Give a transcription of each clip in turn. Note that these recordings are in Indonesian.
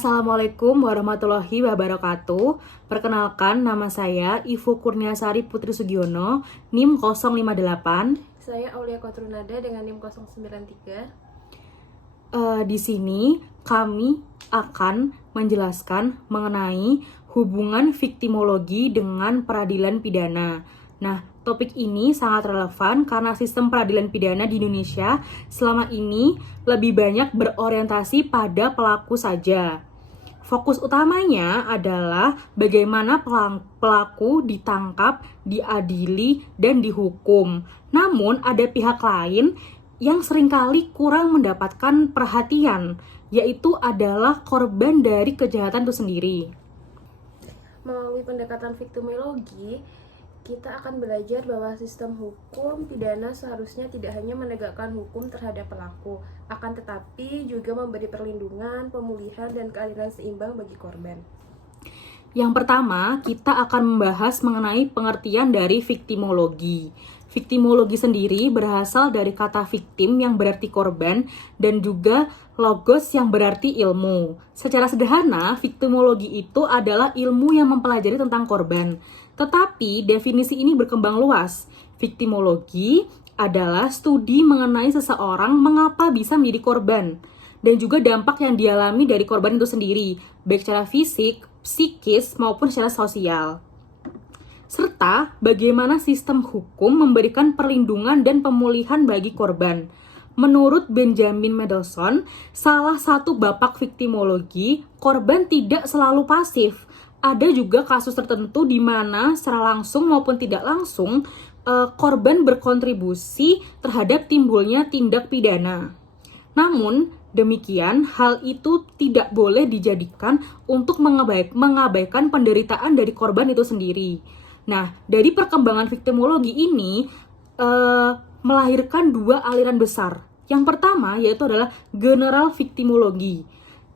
Assalamualaikum warahmatullahi wabarakatuh. Perkenalkan, nama saya Ivo Kurniasari Putri Sugiono, NIM 058. Saya Aulia Kotrunada dengan NIM 093. Di sini kami akan menjelaskan mengenai hubungan viktimologi dengan peradilan pidana. Nah, topik ini sangat relevan karena sistem peradilan pidana di Indonesia selama ini lebih banyak berorientasi pada pelaku saja. Fokus utamanya adalah bagaimana pelaku ditangkap, diadili, dan dihukum. Namun, ada pihak lain yang seringkali kurang mendapatkan perhatian, yaitu adalah korban dari kejahatan itu sendiri. Melalui pendekatan viktimologi, kita akan belajar bahwa sistem hukum pidana seharusnya tidak hanya menegakkan hukum terhadap pelaku, akan tetapi juga memberi perlindungan, pemulihan, dan keadilan seimbang bagi korban. Yang pertama, kita akan membahas mengenai pengertian dari viktimologi. Viktimologi sendiri berasal dari kata victim yang berarti korban dan juga logos yang berarti ilmu. Secara sederhana, viktimologi itu adalah ilmu yang mempelajari tentang korban. Tetapi definisi ini berkembang luas. Viktimologi adalah studi mengenai seseorang mengapa bisa menjadi korban dan juga dampak yang dialami dari korban itu sendiri, baik secara fisik, psikis, maupun secara sosial. Serta bagaimana sistem hukum memberikan perlindungan dan pemulihan bagi korban. Menurut Benjamin Mendelsohn, salah satu bapak viktimologi, korban tidak selalu pasif. Ada juga kasus tertentu di mana secara langsung maupun tidak langsung korban berkontribusi terhadap timbulnya tindak pidana. Namun, demikian, hal itu tidak boleh dijadikan untuk mengabaikan penderitaan dari korban itu sendiri. Nah, dari perkembangan viktimologi ini melahirkan dua aliran besar. Yang pertama yaitu adalah general viktimologi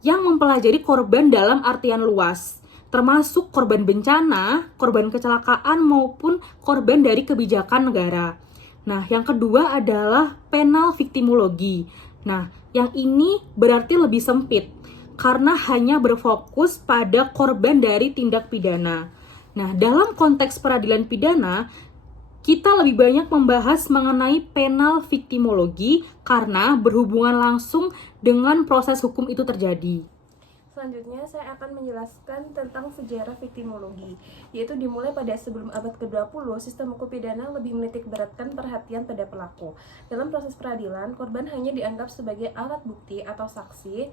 yang mempelajari korban dalam artian luas, termasuk korban bencana, korban kecelakaan, maupun korban dari kebijakan negara. Nah, yang kedua adalah penal viktimologi. Nah, yang ini berarti lebih sempit karena hanya berfokus pada korban dari tindak pidana. Nah, dalam konteks peradilan pidana, kita lebih banyak membahas mengenai penal viktimologi karena berhubungan langsung dengan proses hukum itu terjadi. Selanjutnya, saya akan menjelaskan tentang sejarah viktimologi, yaitu dimulai pada sebelum abad ke-20, sistem hukum pidana lebih menitik beratkan perhatian pada pelaku. Dalam proses peradilan, korban hanya dianggap sebagai alat bukti atau saksi.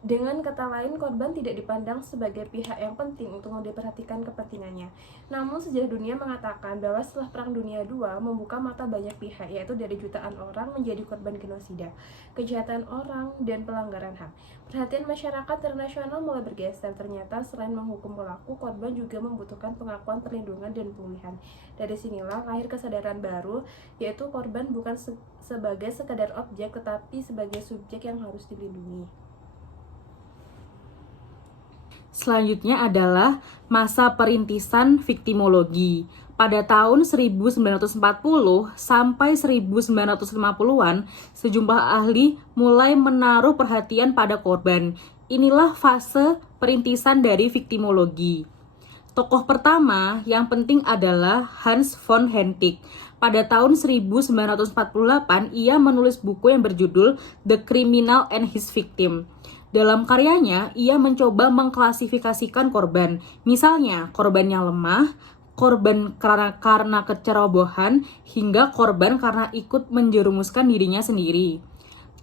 Dengan kata lain, korban tidak dipandang sebagai pihak yang penting untuk diperhatikan kepentingannya. Namun, sejarah dunia mengatakan bahwa setelah Perang Dunia II membuka mata banyak pihak, yaitu dari jutaan orang menjadi korban genosida, kejahatan orang, dan pelanggaran HAM. Perhatian masyarakat internasional mulai bergeser. Ternyata selain menghukum pelaku, korban juga membutuhkan pengakuan, perlindungan, dan pemulihan. Dari sinilah lahir kesadaran baru, yaitu korban bukan sebagai sekadar objek, tetapi sebagai subjek yang harus dilindungi. Selanjutnya adalah masa perintisan viktimologi. Pada tahun 1940 sampai 1950-an, sejumlah ahli mulai menaruh perhatian pada korban. Inilah fase perintisan dari viktimologi. Tokoh pertama yang penting adalah Hans von Hentig. Pada tahun 1948, ia menulis buku yang berjudul The Criminal and His Victim. Dalam karyanya, ia mencoba mengklasifikasikan korban. Misalnya, korban yang lemah, korban karena kecerobohan, hingga korban karena ikut menjerumuskan dirinya sendiri.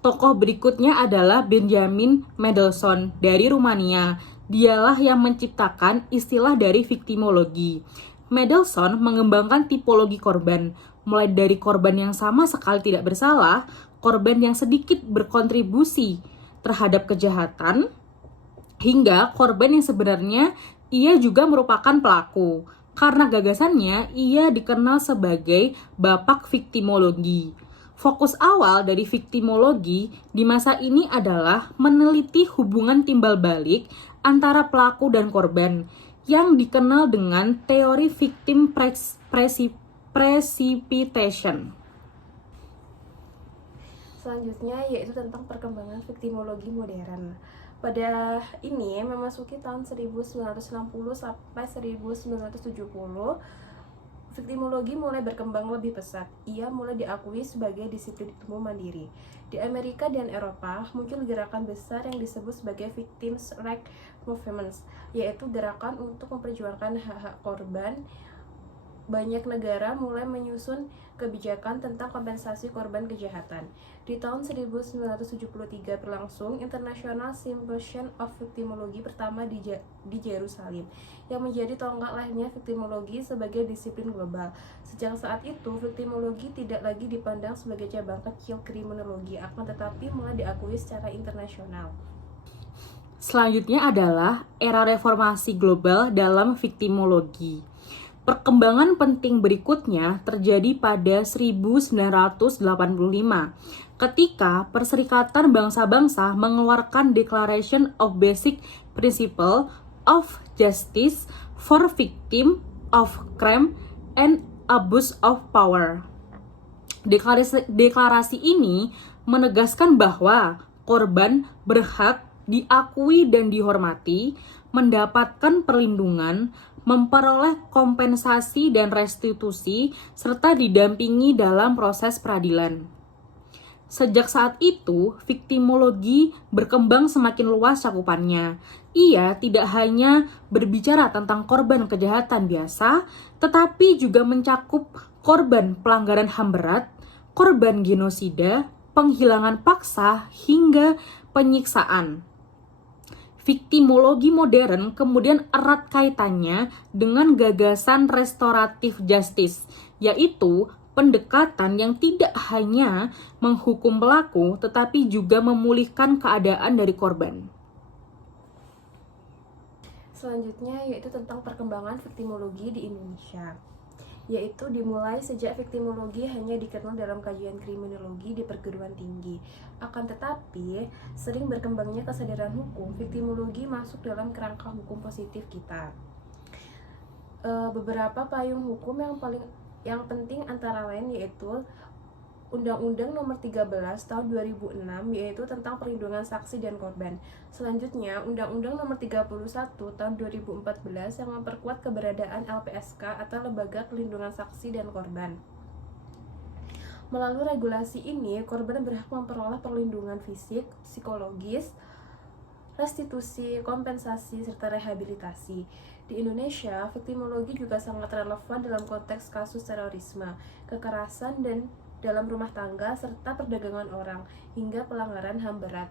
Tokoh berikutnya adalah Benjamin Mendelsohn dari Rumania. Dialah yang menciptakan istilah dari viktimologi. Mendelsohn mengembangkan tipologi korban, mulai dari korban yang sama sekali tidak bersalah, korban yang sedikit berkontribusi terhadap kejahatan, hingga korban yang sebenarnya ia juga merupakan pelaku. Karena gagasannya, ia dikenal sebagai bapak viktimologi. Fokus awal dari viktimologi di masa ini adalah meneliti hubungan timbal balik antara pelaku dan korban, yang dikenal dengan teori victim precipitation. Selanjutnya yaitu tentang perkembangan viktimologi modern. Pada ini memasuki tahun 1960 sampai 1970, viktimologi mulai berkembang lebih pesat. Ia mulai diakui sebagai disiplin ilmu mandiri. Di Amerika dan Eropa, muncul gerakan besar yang disebut sebagai Victims' Rights Movements, yaitu gerakan untuk memperjuangkan hak-hak korban. Banyak negara mulai menyusun kebijakan tentang kompensasi korban kejahatan. Di tahun 1973 berlangsung International Symposium of Victimology pertama di Yerusalem, yang menjadi tonggak lahirnya viktimologi sebagai disiplin global. Sejak saat itu, viktimologi tidak lagi dipandang sebagai cabang kecil kriminologi, akan tetapi mulai diakui secara internasional. Selanjutnya adalah era reformasi global dalam viktimologi. Perkembangan penting berikutnya terjadi pada 1985 ketika Perserikatan Bangsa-Bangsa mengeluarkan Declaration of Basic Principles of Justice for Victims of Crime and Abuse of Power. Deklarasi ini menegaskan bahwa korban berhak diakui dan dihormati, mendapatkan perlindungan, memperoleh kompensasi dan restitusi, serta didampingi dalam proses peradilan. Sejak saat itu, viktimologi berkembang semakin luas cakupannya. Ia tidak hanya berbicara tentang korban kejahatan biasa, tetapi juga mencakup korban pelanggaran HAM berat, korban genosida, penghilangan paksa, hingga penyiksaan. Viktimologi modern kemudian erat kaitannya dengan gagasan restoratif justice, yaitu pendekatan yang tidak hanya menghukum pelaku, tetapi juga memulihkan keadaan dari korban. Selanjutnya yaitu tentang perkembangan viktimologi di Indonesia, yaitu dimulai sejak viktimologi hanya dikenal dalam kajian kriminologi di perguruan tinggi. Akan tetapi, sering berkembangnya kesadaran hukum, viktimologi masuk dalam kerangka hukum positif kita. Beberapa payung hukum yang penting antara lain yaitu Undang-Undang Nomor 13 Tahun 2006, yaitu tentang perlindungan saksi dan korban. Selanjutnya, Undang-Undang Nomor 31 Tahun 2014 yang memperkuat keberadaan LPSK atau Lembaga Perlindungan Saksi dan Korban. Melalui regulasi ini, korban berhak memperoleh perlindungan fisik, psikologis, restitusi, kompensasi, serta rehabilitasi. Di Indonesia, viktimologi juga sangat relevan dalam konteks kasus terorisme, kekerasan dan dalam rumah tangga, serta perdagangan orang, hingga pelanggaran HAM berat.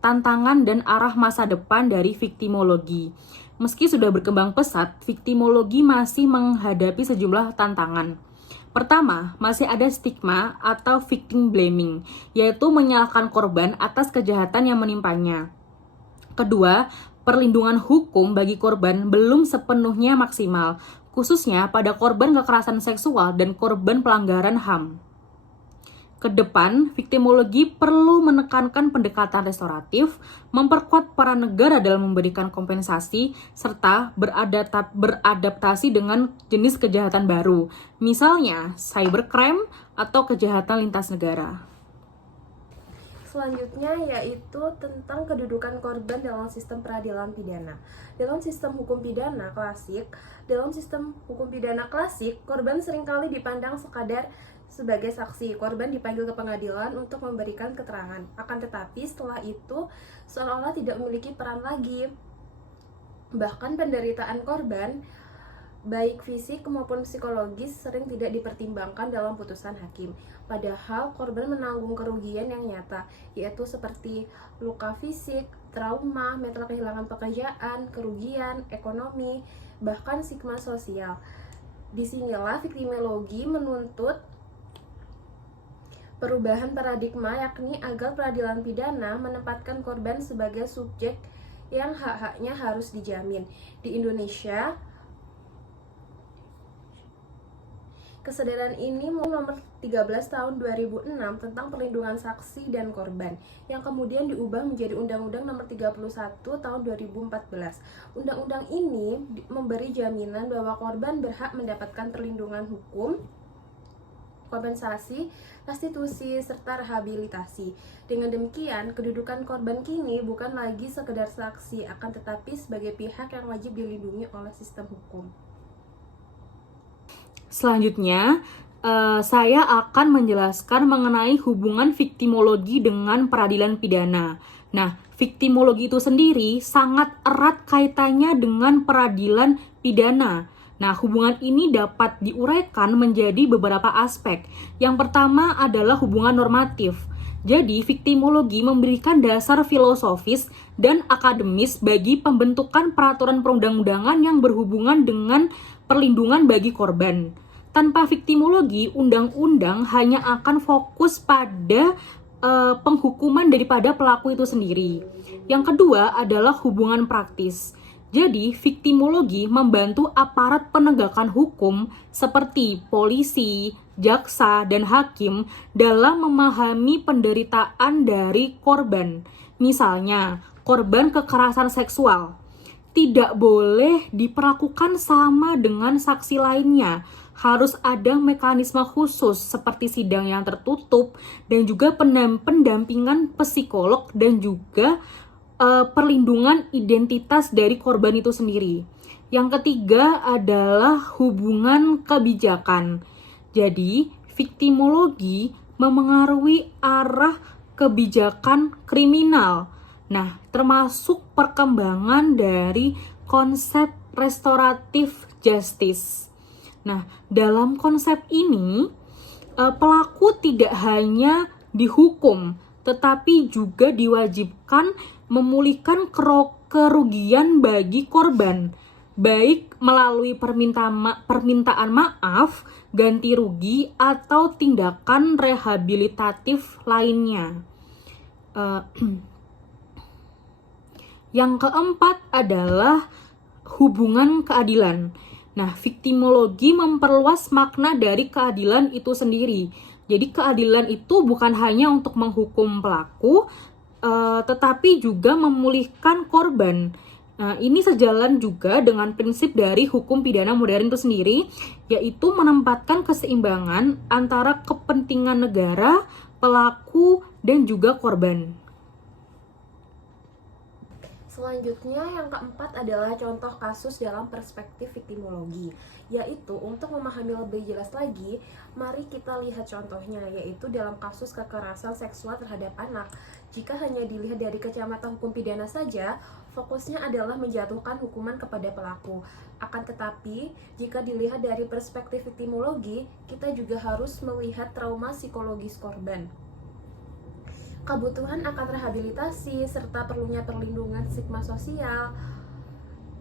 Tantangan dan arah masa depan dari viktimologi. Meski sudah berkembang pesat, viktimologi masih menghadapi sejumlah tantangan. Pertama, masih ada stigma atau victim blaming, yaitu menyalahkan korban atas kejahatan yang menimpanya. Kedua, perlindungan hukum bagi korban belum sepenuhnya maksimal, khususnya pada korban kekerasan seksual dan korban pelanggaran HAM. Kedepan, viktimologi perlu menekankan pendekatan restoratif, memperkuat peran negara dalam memberikan kompensasi, serta beradaptasi dengan jenis kejahatan baru, misalnya cybercrime atau kejahatan lintas negara. Selanjutnya yaitu tentang kedudukan korban dalam sistem peradilan pidana. Dalam sistem hukum pidana klasik, korban seringkali dipandang sekadar sebagai saksi. Korban dipanggil ke pengadilan untuk memberikan keterangan. Akan tetapi setelah itu seolah-olah tidak memiliki peran lagi. Bahkan penderitaan korban, baik fisik maupun psikologis, sering tidak dipertimbangkan dalam putusan hakim. Padahal korban menanggung kerugian yang nyata, yaitu seperti luka fisik, trauma, mental kehilangan pekerjaan, kerugian ekonomi, bahkan stigma sosial. Disinilah viktimologi menuntut perubahan paradigma, yakni agar peradilan pidana menempatkan korban sebagai subjek yang hak-haknya harus dijamin. Di Indonesia, kesadaran ini nomor 13 tahun 2006 tentang perlindungan saksi dan korban, yang kemudian diubah menjadi Undang-Undang Nomor 31 tahun 2014. Undang-undang ini memberi jaminan bahwa korban berhak mendapatkan perlindungan hukum kompensasi, restitusi, serta rehabilitasi. Dengan demikian, kedudukan korban kini bukan lagi sekedar saksi, akan tetapi sebagai pihak yang wajib dilindungi oleh sistem hukum. Selanjutnya, saya akan menjelaskan mengenai hubungan viktimologi dengan peradilan pidana. Nah, viktimologi itu sendiri sangat erat kaitannya dengan peradilan pidana. Nah, hubungan ini dapat diuraikan menjadi beberapa aspek. Yang pertama adalah hubungan normatif. Jadi, viktimologi memberikan dasar filosofis dan akademis bagi pembentukan peraturan perundang-undangan yang berhubungan dengan perlindungan bagi korban. Tanpa viktimologi, undang-undang hanya akan fokus pada penghukuman daripada pelaku itu sendiri. Yang kedua adalah hubungan praktis. Jadi, viktimologi membantu aparat penegakan hukum seperti polisi, jaksa, dan hakim dalam memahami penderitaan dari korban. Misalnya, korban kekerasan seksual tidak boleh diperlakukan sama dengan saksi lainnya. Harus ada mekanisme khusus seperti sidang yang tertutup dan juga pendampingan psikolog dan juga perlindungan identitas dari korban itu sendiri. Yang ketiga adalah hubungan kebijakan. Jadi, viktimologi memengaruhi arah kebijakan kriminal. Nah, termasuk perkembangan dari konsep restoratif justice. Nah, dalam konsep ini, pelaku tidak hanya dihukum, tetapi juga diwajibkan memulihkan kerugian bagi korban, baik melalui permintaan maaf, ganti rugi, atau tindakan rehabilitatif lainnya. Yang keempat adalah hubungan keadilan. Nah, viktimologi memperluas makna dari keadilan itu sendiri. Jadi keadilan itu bukan hanya untuk menghukum pelaku, tetapi juga memulihkan korban. Nah, ini sejalan juga dengan prinsip dari hukum pidana modern itu sendiri, yaitu menempatkan keseimbangan antara kepentingan negara, pelaku, dan juga korban. Selanjutnya, yang keempat adalah contoh kasus dalam perspektif viktimologi, yaitu untuk memahami lebih jelas lagi, mari kita lihat contohnya, yaitu dalam kasus kekerasan seksual terhadap anak. Jika hanya dilihat dari kacamata hukum pidana saja, fokusnya adalah menjatuhkan hukuman kepada pelaku. Akan tetapi, jika dilihat dari perspektif viktimologi, kita juga harus melihat trauma psikologis korban, kebutuhan akan rehabilitasi, serta perlunya perlindungan stigma sosial.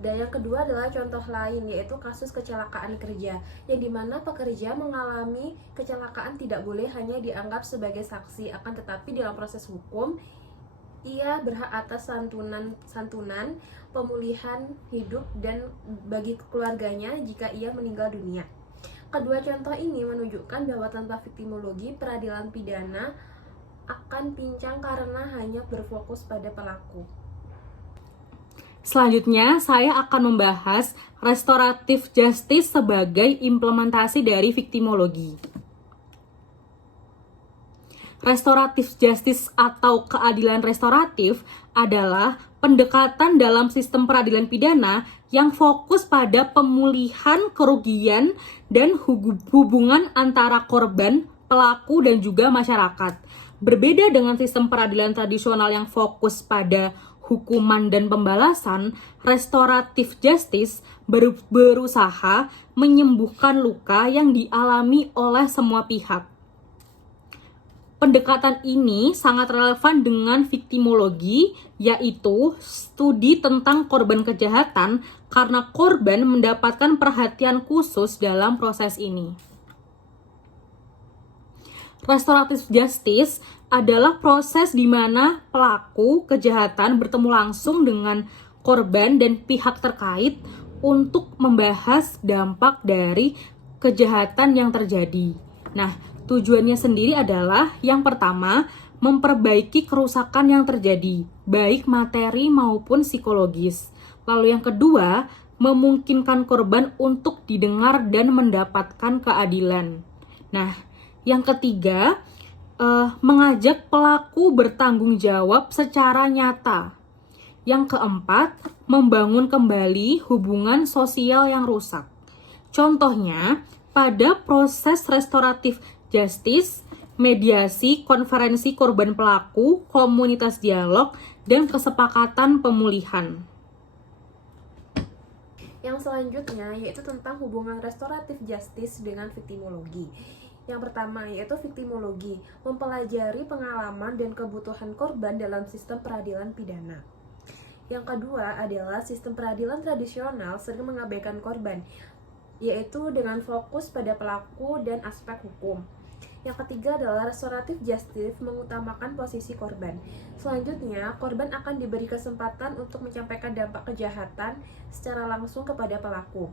Dan yang kedua adalah contoh lain, yaitu kasus kecelakaan kerja, yang dimana pekerja mengalami kecelakaan tidak boleh hanya dianggap sebagai saksi, akan tetapi dalam proses hukum, ia berhak atas santunan, pemulihan hidup, dan bagi keluarganya jika ia meninggal dunia. Kedua contoh ini menunjukkan bahwa tanpa viktimologi, peradilan pidana akan pincang karena hanya berfokus pada pelaku. Selanjutnya, saya akan membahas restoratif justice sebagai implementasi dari viktimologi. Restoratif justice atau keadilan restoratif adalah pendekatan dalam sistem peradilan pidana yang fokus pada pemulihan kerugian dan hubungan antara korban, pelaku, dan juga masyarakat. Berbeda dengan sistem peradilan tradisional yang fokus pada hukuman dan pembalasan, restoratif justice berusaha menyembuhkan luka yang dialami oleh semua pihak. Pendekatan ini sangat relevan dengan viktimologi, yaitu studi tentang korban kejahatan karena korban mendapatkan perhatian khusus dalam proses ini. Restoratif justice adalah proses di mana pelaku kejahatan bertemu langsung dengan korban dan pihak terkait untuk membahas dampak dari kejahatan yang terjadi. Nah, tujuannya sendiri adalah yang pertama, memperbaiki kerusakan yang terjadi, baik materi maupun psikologis. Lalu yang kedua, memungkinkan korban untuk didengar dan mendapatkan keadilan. Nah, Yang ketiga, mengajak pelaku bertanggung jawab secara nyata. Yang keempat, membangun kembali hubungan sosial yang rusak. Contohnya, pada proses restoratif justice, mediasi, konferensi korban pelaku, komunitas dialog, dan kesepakatan pemulihan. Yang selanjutnya yaitu tentang hubungan restoratif justice dengan viktimologi. Yang pertama yaitu viktimologi, mempelajari pengalaman dan kebutuhan korban dalam sistem peradilan pidana. Yang kedua adalah sistem peradilan tradisional sering mengabaikan korban, yaitu dengan fokus pada pelaku dan aspek hukum. Yang ketiga adalah restoratif justice, mengutamakan posisi korban. Selanjutnya, korban akan diberi kesempatan untuk menyampaikan dampak kejahatan secara langsung kepada pelaku.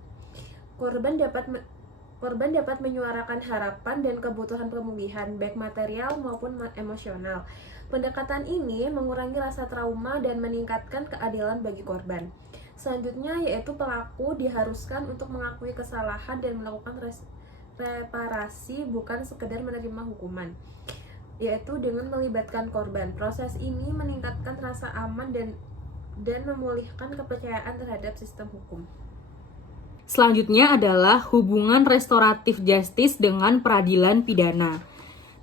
Korban dapat menyuarakan harapan dan kebutuhan pemulihan, baik material maupun emosional. Pendekatan ini mengurangi rasa trauma dan meningkatkan keadilan bagi korban. Selanjutnya yaitu pelaku diharuskan untuk mengakui kesalahan dan melakukan reparasi, bukan sekedar menerima hukuman, yaitu dengan melibatkan korban. Proses ini meningkatkan rasa aman dan memulihkan kepercayaan terhadap sistem hukum. Selanjutnya adalah hubungan restoratif justice dengan peradilan pidana.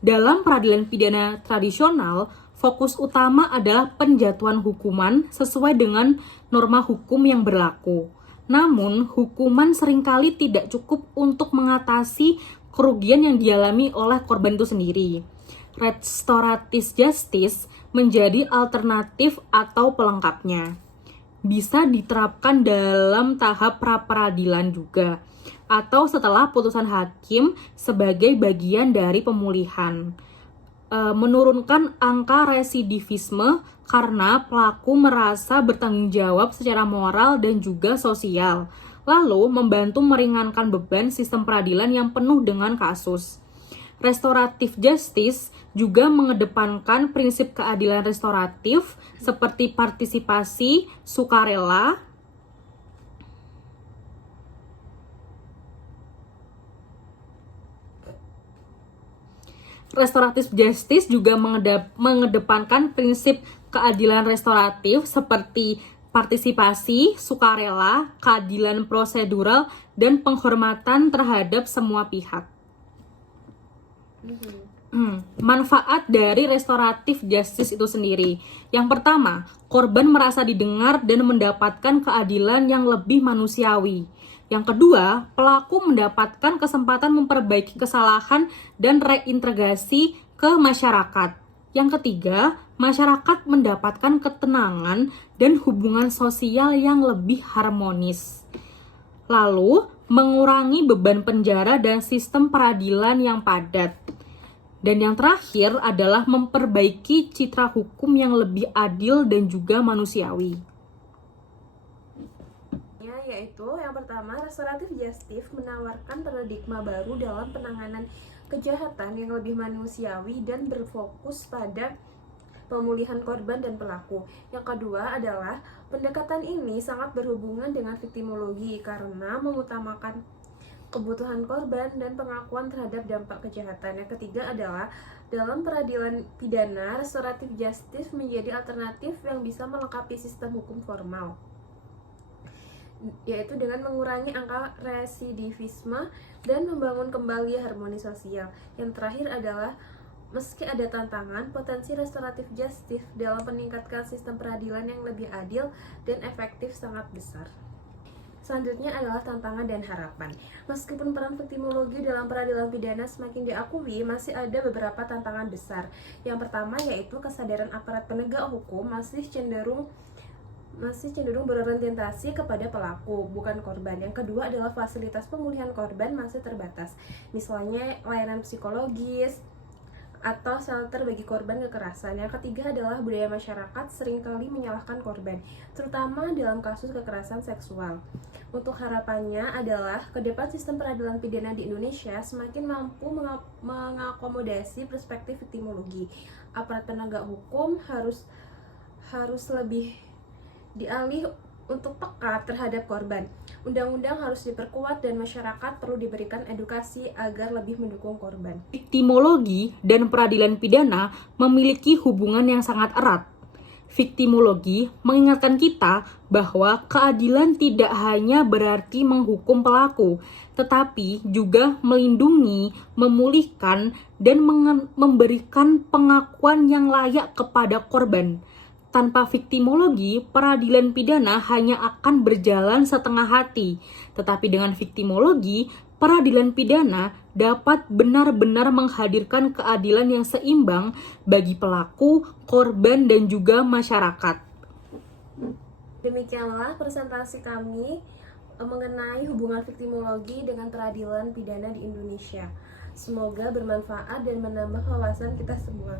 Dalam peradilan pidana tradisional, fokus utama adalah penjatuhan hukuman sesuai dengan norma hukum yang berlaku. Namun, hukuman seringkali tidak cukup untuk mengatasi kerugian yang dialami oleh korban itu sendiri. Restoratif justice menjadi alternatif atau pelengkapnya. Bisa diterapkan dalam tahap pra-peradilan juga, atau setelah putusan hakim sebagai bagian dari pemulihan. Menurunkan angka residivisme karena pelaku merasa bertanggung jawab secara moral dan juga sosial, lalu membantu meringankan beban sistem peradilan yang penuh dengan kasus. Restoratif justice juga mengedepankan prinsip keadilan restoratif seperti partisipasi, sukarela. Restoratif justice juga mengedepankan prinsip keadilan restoratif seperti partisipasi, sukarela, keadilan prosedural, dan penghormatan terhadap semua pihak. Manfaat dari restoratif justice itu sendiri. Yang pertama, korban merasa didengar dan mendapatkan keadilan yang lebih manusiawi. Yang kedua, pelaku mendapatkan kesempatan memperbaiki kesalahan dan reintegrasi ke masyarakat. Yang ketiga, masyarakat mendapatkan ketenangan dan hubungan sosial yang lebih harmonis. Lalu, mengurangi beban penjara dan sistem peradilan yang padat. Dan yang terakhir adalah memperbaiki citra hukum yang lebih adil dan juga manusiawi. Yaitu yang pertama, restoratif justice menawarkan paradigma baru dalam penanganan kejahatan yang lebih manusiawi dan berfokus pada pemulihan korban dan pelaku. Yang kedua adalah pendekatan ini sangat berhubungan dengan viktimologi karena mengutamakan kebutuhan korban dan pengakuan terhadap dampak kejahatan. Yang ketiga adalah dalam peradilan pidana, restoratif justice menjadi alternatif yang bisa melengkapi sistem hukum formal, yaitu dengan mengurangi angka residivisme dan membangun kembali harmoni sosial. Yang terakhir adalah meski ada tantangan, potensi restoratif justice dalam meningkatkan sistem peradilan yang lebih adil dan efektif sangat besar. Selanjutnya adalah tantangan dan harapan. Meskipun peran viktimologi dalam peradilan pidana semakin diakui, masih ada beberapa tantangan besar. Yang pertama yaitu kesadaran aparat penegak hukum masih cenderung berorientasi kepada pelaku, bukan korban. Yang kedua adalah fasilitas pemulihan korban masih terbatas, misalnya layanan psikologis atau shelter bagi korban kekerasan. Yang ketiga adalah budaya masyarakat seringkali menyalahkan korban, terutama dalam kasus kekerasan seksual. Untuk harapannya adalah ke depan sistem peradilan pidana di Indonesia semakin mampu mengakomodasi perspektif viktimologi. Aparat penegak hukum harus lebih dialih untuk peka terhadap korban. Undang-undang harus diperkuat dan masyarakat perlu diberikan edukasi agar lebih mendukung korban. Viktimologi dan peradilan pidana memiliki hubungan yang sangat erat. Viktimologi mengingatkan kita bahwa keadilan tidak hanya berarti menghukum pelaku, tetapi juga melindungi, memulihkan, dan memberikan pengakuan yang layak kepada korban. Tanpa viktimologi, peradilan pidana hanya akan berjalan setengah hati. Tetapi dengan viktimologi, peradilan pidana dapat benar-benar menghadirkan keadilan yang seimbang bagi pelaku, korban, dan juga masyarakat. Demikianlah presentasi kami mengenai hubungan viktimologi dengan peradilan pidana di Indonesia. Semoga bermanfaat dan menambah wawasan kita semua.